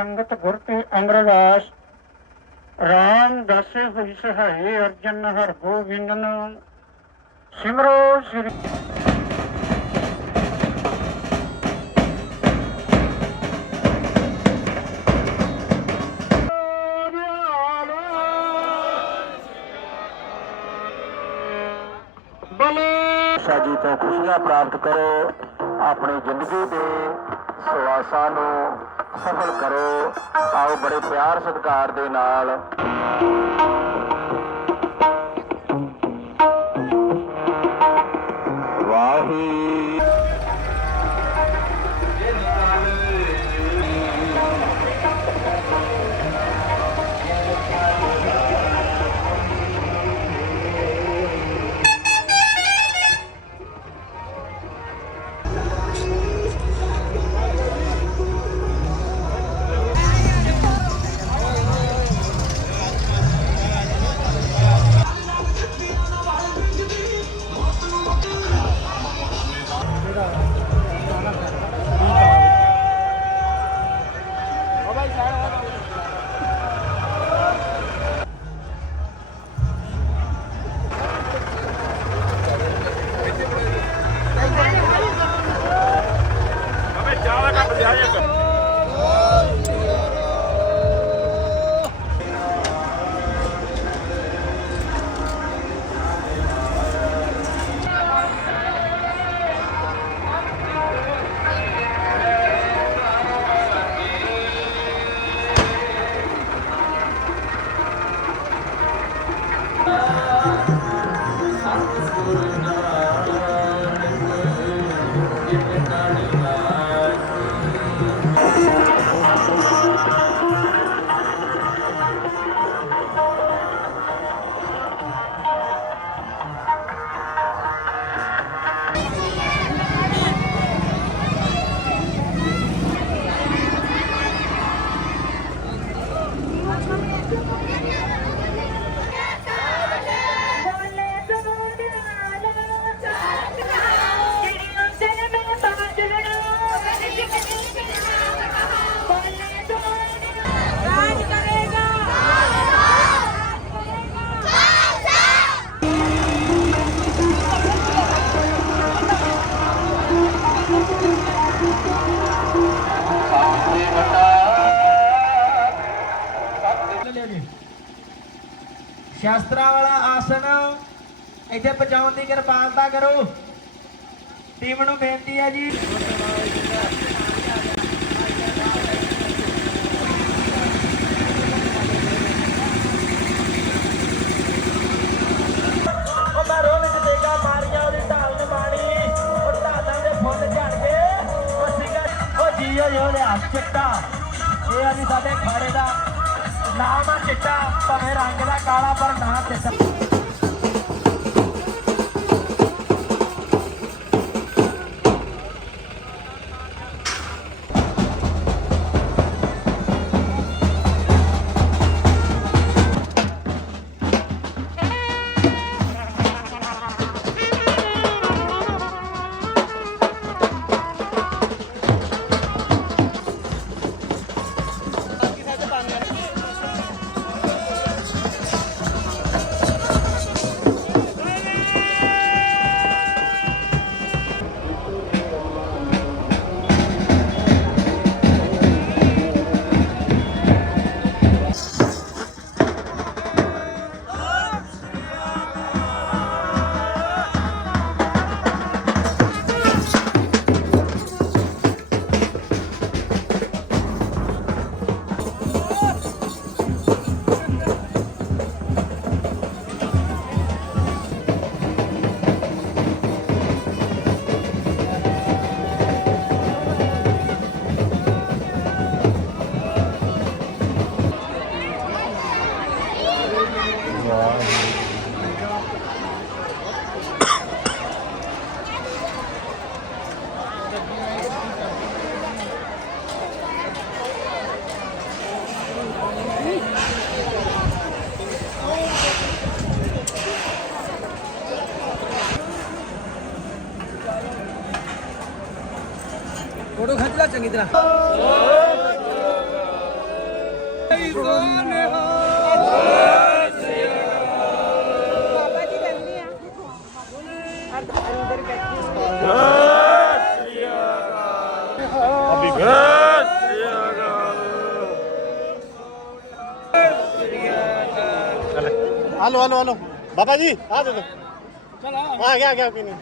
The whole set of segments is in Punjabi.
ਸੰਗਤ ਗੁਰ ਤੇ ਅਮਰਦਾਸ ਰਾਮ ਦਾਸੇ ਹੋਈ ਸਹਾਈ ਅਰਜਨ ਹਰ ਗੋਬਿੰਦਨ ਸਿਮਰੋ ਸ੍ਰੀ ਬਲੇ। ਤੋਂ ਖੁਸ਼ੀਆਂ ਪ੍ਰਾਪਤ ਕਰੋ ਆਪਣੀ ਜ਼ਿੰਦਗੀ ਦੇ ਸਵਾਸਾਂ ਨੂੰ। ਸਫਲ ਕਰੋ। ਆਓ ਬੜੇ ਪਿਆਰ ਸਤਿਕਾਰ ਦੇ ਨਾਲ। ਵਾਹੀ ਬੋਲੇ ਕਿਰਪਾਲਤਾ ਕਰੋ। ਟੀਮ ਨੂੰ ਬੇਨਤੀ ਹੈ ਜੀ। ਉਹ ਉਹਦੀ ਢਾਲ ਨੇ ਮਾਰੀ ਢਾਲਾਂ ਦੇ ਫੁੱਲ ਝੜ ਉਹ ਸਿੰਘਾ ਉਹ ਜੀਓ ਜੋ ਚਿੱਟਾ। ਇਹ ਆ ਜੀ ਸਾਡੇ ਖਾੜੇ ਦਾ, ਨਾਮ ਆ ਚਿੱਟਾ, ਭਾਵੇਂ ਰੰਗ ਦਾ ਕਾਲਾ ਪਰ ਨਾਂ ਚਿੱਟਾ। ਚੰਗੀ ਤਰ੍ਹਾਂ। ਜੀ ਆ ਅੰਦਰ hello hello hello Baba ji ਆ ਦੇ ਚਲ ਆ ਗਿਆ ਗਿਆ ਕੋਈ ਨਹੀਂ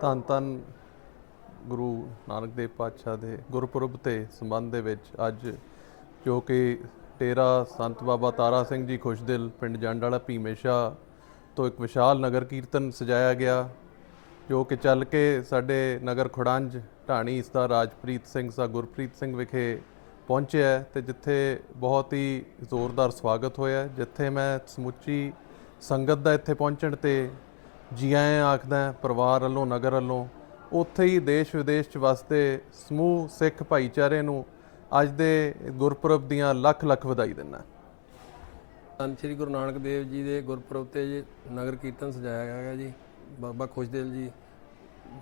ਧੰਨ ਧੰਨ ਗੁਰੂ ਨਾਨਕ ਦੇਵ ਪਾਤਸ਼ਾਹ ਦੇ ਗੁਰਪੁਰਬ ਤੇ ਸੰਬੰਧ ਦੇ ਵਿੱਚ ਅੱਜ ਜੋ ਕਿ ਡੇਰਾ ਸੰਤ ਬਾਬਾ ਤਾਰਾ ਸਿੰਘ ਜੀ ਖੁਸ਼ਦਿਲ ਪਿੰਡ ਜੰਡ ਵਾਲਾ ਭੀਮੇਸ਼ਾ ਤੋਂ ਇੱਕ ਵਿਸ਼ਾਲ ਨਗਰ ਕੀਰਤਨ ਸਜਾਇਆ ਗਿਆ, ਜੋ ਕਿ ਚੱਲ ਕੇ ਸਾਡੇ ਨਗਰ ਖੁੜੰਜ, ਢਾਣੀ ਇਸ ਦਾ ਰਾਜਪ੍ਰੀਤ ਸਿੰਘ, ਸਾ ਗੁਰਪ੍ਰੀਤ ਸਿੰਘ ਵਿਖੇ ਪਹੁੰਚਿਆ ਹੈ ਤੇ ਜਿੱਥੇ ਬਹੁਤ ਹੀ ਜ਼ੋਰਦਾਰ ਸਵਾਗਤ ਹੋਇਆ ਜਿੱਥੇ ਮੈਂ ਸਮੁੱਚੀ ਸੰਗਤ ਦਾ ਇੱਥੇ ਪਹੁੰਚਣ ਤੇ ਜੀ ਆਇਆਂ ਆਖਦਾ ਪਰਿਵਾਰ ਵੱਲੋਂ, ਨਗਰ ਵੱਲੋਂ, ਉੱਥੇ ਹੀ ਦੇਸ਼ ਵਿਦੇਸ਼ ਚ ਵਸਦੇ ਸਮੂਹ ਸਿੱਖ ਭਾਈਚਾਰੇ ਨੂੰ ਅੱਜ ਦੇ ਗੁਰਪੁਰਬ ਦੀਆਂ ਲੱਖ ਲੱਖ ਵਧਾਈ ਦਿੰਦਾ ਧੰਨ ਸ੍ਰੀ ਗੁਰੂ ਨਾਨਕ ਦੇਵ ਜੀ ਦੇ ਗੁਰਪੁਰਬ ਤੇ ਨਗਰ ਕੀਰਤਨ ਸਜਾਇਆ ਗਿਆ ਹੈ ਜੀ। ਬਾਬਾ ਖੁਸ਼ਦੇਵ ਜੀ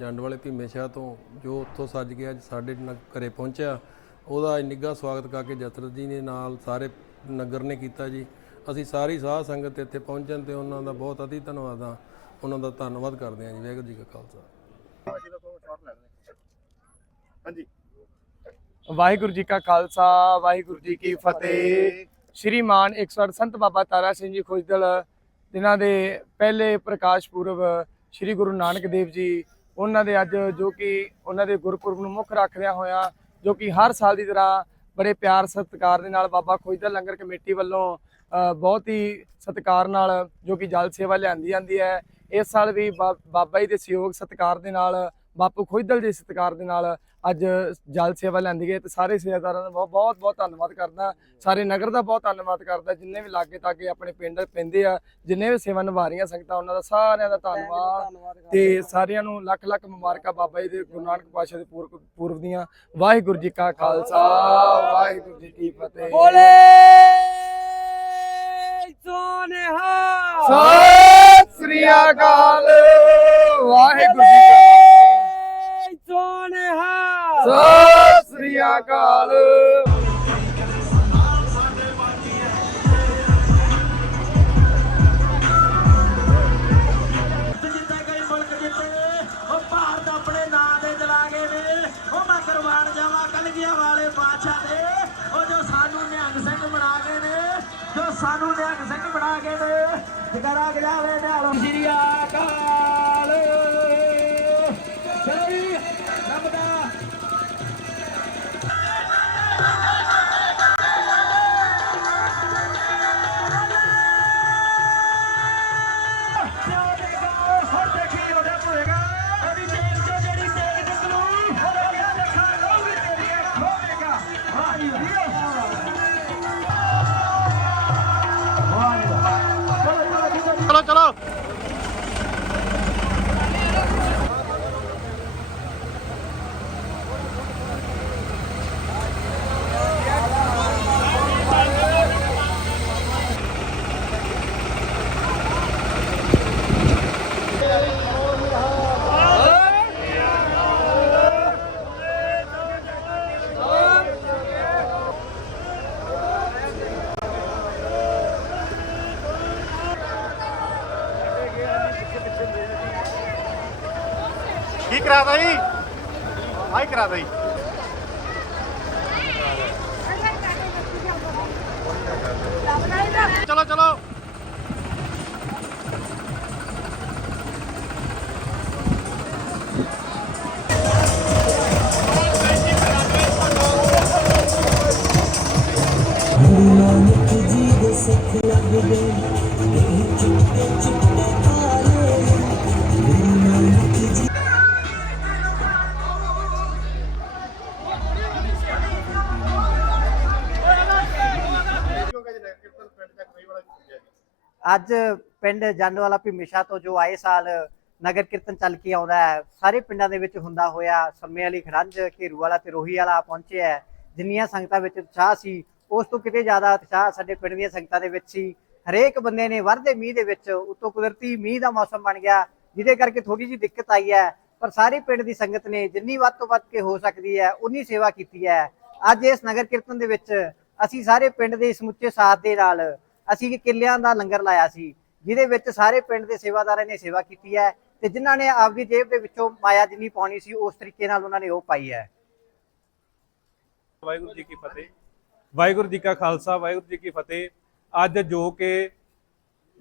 ਜੰਡ ਵਾਲੇ ਭੀਮੇ ਸ਼ਾਹ ਤੋਂ ਜੋ ਉੱਥੋਂ ਸੱਜ ਕੇ ਅੱਜ ਸਾਡੇ ਨ- ਘਰੇ ਪਹੁੰਚਿਆ, ਉਹਦਾ ਨਿੱਘਾ ਸਵਾਗਤ ਕਰਕੇ ਜਥਰ ਜੀ ਨੇ ਨਾਲ ਸਾਰੇ ਨਗਰ ਨੇ ਕੀਤਾ ਜੀ। ਅਸੀਂ ਸਾਰੀ ਸਾਧ ਸੰਗਤ ਇੱਥੇ ਪਹੁੰਚਣ ਤੇ ਉਹਨਾਂ ਦਾ ਬਹੁਤ ਅਤੀ ਧੰਨਵਾਦ ਆ ਉਹਨਾਂ ਦਾ ਧੰਨਵਾਦ ਕਰਦੇ ਹਾਂ ਜੀ ਵਾਹਿਗੁਰੂ ਜੀ ਕਾ ਖਾਲਸਾ। ਵਾਹਿਗੁਰੂ ਜੀ ਕਾ ਖਾਲਸਾ ਵਾਹਿਗੁਰੂ ਜੀ ਕੀ ਫਤਿਹ। ਸ਼੍ਰੀਮਾਨ 108 ਸੰਤ ਬਾਬਾ ਤਾਰਾ ਸਿੰਘ ਜੀ ਖੁਸ਼ਦਲ ਜਿਨ੍ਹਾਂ ਦੇ ਪਹਿਲੇ ਪ੍ਰਕਾਸ਼ ਪੁਰਬ ਸ਼੍ਰੀ ਗੁਰੂ ਨਾਨਕ ਦੇਵ ਜੀ ਉਹਨਾਂ ਦੇ ਅੱਜ ਜੋ ਕਿ ਉਹਨਾਂ ਦੇ ਗੁਰਪੁਰਬ ਨੂੰ ਮੁੱਖ ਰੱਖਦਿਆਂ ਹੋਇਆ ਜੋ ਕਿ ਹਰ ਸਾਲ ਦੀ ਤਰ੍ਹਾਂ ਬੜੇ ਪਿਆਰ ਸਤਿਕਾਰ ਦੇ ਨਾਲ ਬਾਬਾ ਖੁਸ਼ਦਲ ਲੰਗਰ ਕਮੇਟੀ ਵੱਲੋਂ ਬਹੁਤ ਹੀ ਸਤਿਕਾਰ ਨਾਲ ਜੋ ਕਿ ਜਲ ਸੇਵਾ ਲਿਆਂਦੀ ਜਾਂਦੀ ਹੈ। ਇਸ ਸਾਲ ਵੀ ਬਾਬਾ ਜੀ ਦੇ ਸਹਿਯੋਗ ਸਤਿਕਾਰ ਦੇ ਨਾਲ ਬਾਪੂ ਖੁਸ਼ਦਲ ਦੇ ਸਤਿਕਾਰ ਦੇ ਨਾਲ ਅੱਜ ਜਲ ਸੇਵਾ ਲੈਂਦੀ ਗਈ ਤੇ ਸਾਰੇ ਸੇਵਾਦਾਰਾਂ ਦਾ ਬਹੁਤ ਬਹੁਤ ਧੰਨਵਾਦ ਕਰਦਾ। ਸਾਰੇ ਨਗਰ ਦਾ ਬਹੁਤ ਧੰਨਵਾਦ ਕਰਦਾ। ਜਿੰਨੇ ਵੀ ਲਾਗੇ ਤਾਗੇ ਆਪਣੇ ਪਿੰਡ ਪੈਂਦੇ ਆ ਜਿੰਨੇ ਵੀ ਸੇਵਾ ਨਿਭਾ ਰਹੀਆਂ ਸੰਗਤਾਂ ਉਹਨਾਂ ਦਾ ਸਾਰਿਆਂ ਦਾ ਧੰਨਵਾਦ। ਤੇ ਸਾਰਿਆਂ ਨੂੰ ਲੱਖ ਲੱਖ ਮੁਬਾਰਕਾਂ ਬਾਬਾ ਜੀ ਦੇ ਗੁਰੂ ਨਾਨਕ ਪਾਤਸ਼ਾਹ ਦੇ ਪੂਰਬ ਦੀਆਂ। ਵਾਹਿਗੁਰੂ ਜੀ ਕਾ ਖਾਲਸਾ ਵਾਹਿਗੁਰੂ ਜੀ ਕੀ ਫਤਿਹ। ਸਤਿ ਸ੍ਰੀ ਅਕਾਲ। ਵਾਹਿਗੁਰੂ ਜੀ ਕਾ ਸਤਿ ਸ੍ਰੀ ਅਕਾਲ। रा ਚਲੋ ਚਲੋ ਕੀ ਕਰਾਦਾ ਜੀ ਆਈ ਕਰਾਦਾ ਅੱਜ ਪਿੰਡ ਜੰਡ ਵਾਲਾ ਭੀਮੇਸ਼ਾ ਤੋਂ ਜੋ ਆਏ ਸਾਲ ਨਗਰ ਕੀਰਤਨ ਚੱਲ ਕੇ ਆਉਂਦਾ ਹੈ, ਸਾਰੇ ਪਿੰਡਾਂ ਦੇ ਵਿੱਚ ਹੁੰਦਾ ਹੋਇਆ ਸੰਮੇ ਵਾਲੀ ਖੜੰਜ, ਘੇਰੂ ਵਾਲਾ ਤੇ ਰੋਹੀ ਵਾਲਾ ਪਹੁੰਚਿਆ ਹੈ। ਜਿੰਨੀਆਂ ਸੰਗਤਾਂ ਵਿੱਚ ਉਤਸ਼ਾਹ ਸੀ, ਉਸ ਤੋਂ ਕਿਤੇ ਜ਼ਿਆਦਾ ਉਤਸ਼ਾਹ ਸਾਡੇ ਪਿੰਡ ਦੀਆਂ ਸੰਗਤਾਂ ਦੇ ਵਿੱਚ ਸੀ। ਹਰੇਕ ਬੰਦੇ ਨੇ ਵਰਦੇ ਮੀਂਹ ਦੇ ਵਿੱਚ ਉਤੋਂ ਕੁਦਰਤੀ ਮੀਂਹ ਦਾ ਮੌਸਮ ਬਣ ਗਿਆ, ਜਿਹਦੇ ਕਰਕੇ ਥੋੜੀ ਜਿਹੀ ਦਿੱਕਤ ਆਈ ਹੈ। ਪਰ ਸਾਰੇ ਪਿੰਡ ਦੀ ਸੰਗਤ ਨੇ ਜਿੰਨੀ ਵੱਧ ਤੋਂ ਵੱਧ ਕੇ ਹੋ ਸਕਦੀ ਹੈ, ਉਨੀ ਸੇਵਾ ਕੀਤੀ ਹੈ। ਅੱਜ ਇਸ ਨਗਰ ਕੀਰਤਨ ਦੇ ਵਿੱਚ ਅਸੀਂ ਸਾਰੇ ਪਿੰਡ ਦੇ ਸਮੁੱਚੇ ਸਾਥ ਦੇ ਨਾਲ ਅਸੀਂ ਕਿੱਲਿਆਂ ਦਾ ਲੰਗਰ ਲਾਇਆ ਸੀ, ਜਿਹਦੇ ਵਿੱਚ ਸਾਰੇ ਪਿੰਡ ਦੇ ਸੇਵਾਦਾਰਾਂ ਨੇ ਸੇਵਾ ਕੀਤੀ ਹੈ ਤੇ ਜਿਨ੍ਹਾਂ ਨੇ ਆਪਦੀ ਜੇਬ ਦੇ ਵਿੱਚੋਂ ਮਾਇਆ ਜਿੰਨੀ ਪਾਉਣੀ ਸੀ, ਉਸ ਤਰੀਕੇ ਨਾਲ ਉਹਨਾਂ ਨੇ ਉਹ ਪਾਈ ਹੈ। ਵਾਹਿਗੁਰੂ ਜੀ ਕੀ ਫਤਿਹ। ਵਾਹਿਗੁਰੂ ਜੀ ਕਾ ਖਾਲਸਾ, ਵਾਹਿਗੁਰੂ ਜੀ ਕੀ ਫਤਿਹ। ਅੱਜ ਜੋ ਕਿ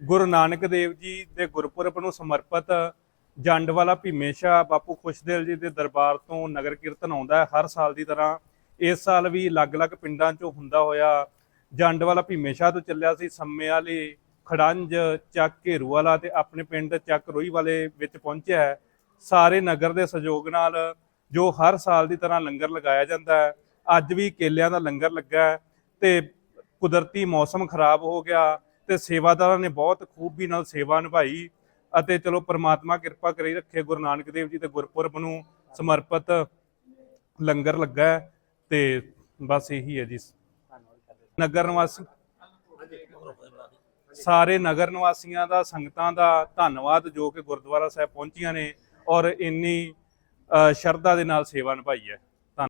ਗੁਰੂ ਨਾਨਕ ਦੇਵ ਜੀ ਦੇ ਗੁਰਪੁਰਬ ਨੂੰ ਸਮਰਪਿਤ ਜੰਡ ਜੰਡਵਾਲਾ ਭੀਮੇਸ਼ਾ ਬਾਪੂ ਖੁਸ਼ਦੇਵ ਜੀ ਦੇ ਦਰਬਾਰ ਤੋਂ ਨਗਰ ਕੀਰਤਨ ਆਉਂਦਾ ਹੈ। ਹਰ ਸਾਲ ਦੀ ਤਰ੍ਹਾਂ ਇਸ ਸਾਲ ਵੀ ਅਲੱਗ-ਅਲੱਗ ਪਿੰਡਾਂ 'ਚੋਂ ਹੁੰਦਾ ਹੋਇਆ ਜੰਡ ਜੰਡਵਾਲਾ ਭੀਮੇਸ਼ਾ ਤੋਂ ਚੱਲਿਆ ਸੀ, ਸੰਮੇ ਵਾਲੇ ਖੜੰਜ ਚੱਕ ਘੇਰੂ ਵਾਲਾ ਤੇ ਆਪਣੇ ਪਿੰਡ ਚੱਕ ਰੋਈ ਵਾਲੇ ਵਿੱਚ ਪਹੁੰਚਿਆ ਹੈ। ਸਾਰੇ ਨਗਰ ਦੇ ਸਹਿਯੋਗ ਨਾਲ ਜੋ ਹਰ ਸਾਲ ਦੀ ਤਰ੍ਹਾਂ ਲੰਗਰ ਲਗਾਇਆ ਜਾਂਦਾ ਹੈ। ਅੱਜ ਵੀ ਕੇਲਿਆਂ ਦਾ ਲੰਗਰ ਲੱਗਾ ਹੈ ਤੇ ਕੁਦਰਤੀ ਮੌਸਮ ਖਰਾਬ ਹੋ ਗਿਆ ਤੇ ਸੇਵਾਦਾਰਾਂ ਨੇ ਬਹੁਤ ਖੂਬੀ ਨਾਲ ਸੇਵਾ ਨਿਭਾਈ ਅਤੇ ਚਲੋ ਪ੍ਰਮਾਤਮਾ ਕਿਰਪਾ ਕਰੀ ਰੱਖੇ, ਗੁਰੂ ਨਾਨਕ ਦੇਵ ਜੀ ਦੇ ਗੁਰਪੁਰਬ ਨੂੰ ਸਮਰਪਿਤ ਲੰਗਰ ਲੱਗਾ ਹੈ ਤੇ ਬਸ ਇਹੀ ਹੈ ਜੀ। ਨਗਰ ਨਿਵਾਸੀ। ਸਾਰੇ ਨਗਰ ਨਿਵਾਸੀਆਂ ਦਾ, ਸੰਗਤਾਂ ਦਾ ਧੰਨਵਾਦ ਜੋ ਕਿ ਗੁਰਦੁਆਰਾ ਸਾਹਿਬ ਪਹੁੰਚੀਆਂ ਨੇ ਔਰ ਇੰਨੀ ਸ਼ਰਧਾ ਦੇ ਨਾਲ ਸੇਵਾ ਨਿਭਾਈ ਹੈ।